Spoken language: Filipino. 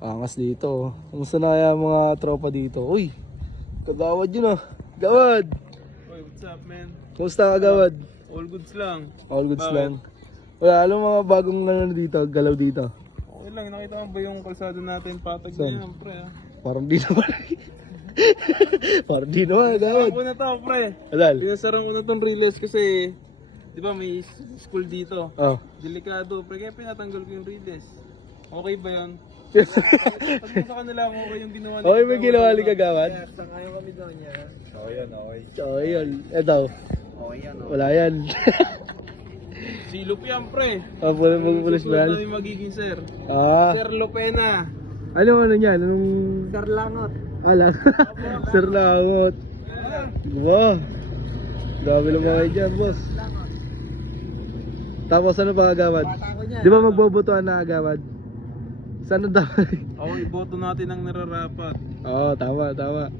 Angas dito. Kumusta na kaya mga tropa dito? Uy, kagawad yun ah. Gawad! Oy, what's up, man? Kumusta kagawad? All goods lang. All goods Bakit? lang. Wala, alam mga bagong ano dito, galaw dito. Okay lang, nakita mo ba yung kalsado natin? Patag Saan? na yan, pre. Parang di naman. Parang di naman, gawad. Pinasarang ko na to, pre. Alal. Pinasarang ko na tong relays kasi, di ba may school dito. Oh. Delikado, pre. Kaya pinatanggal ko yung relays. Okay ba yun? Pag sa kanila okay yung ginawa Okay, may ginawa ni kagawad? Sangayon kami doon niya. Okay yan, okay. So, ayun. Eto. Okay yan, Wala yan. Silop yan, pre. Ah, pulis ba yan? Susunod na magiging sir. Ah. Sir Lopena. Ano niyan? Anong... Sir Langot. Ala. Sir Langot. Diba? Dami lang mga dyan, boss. Tapos ano pa agawad? Di ba magbobotohan na agawad? Saan na daw? Oo, iboto natin ang nararapat. Oo, tama, tama.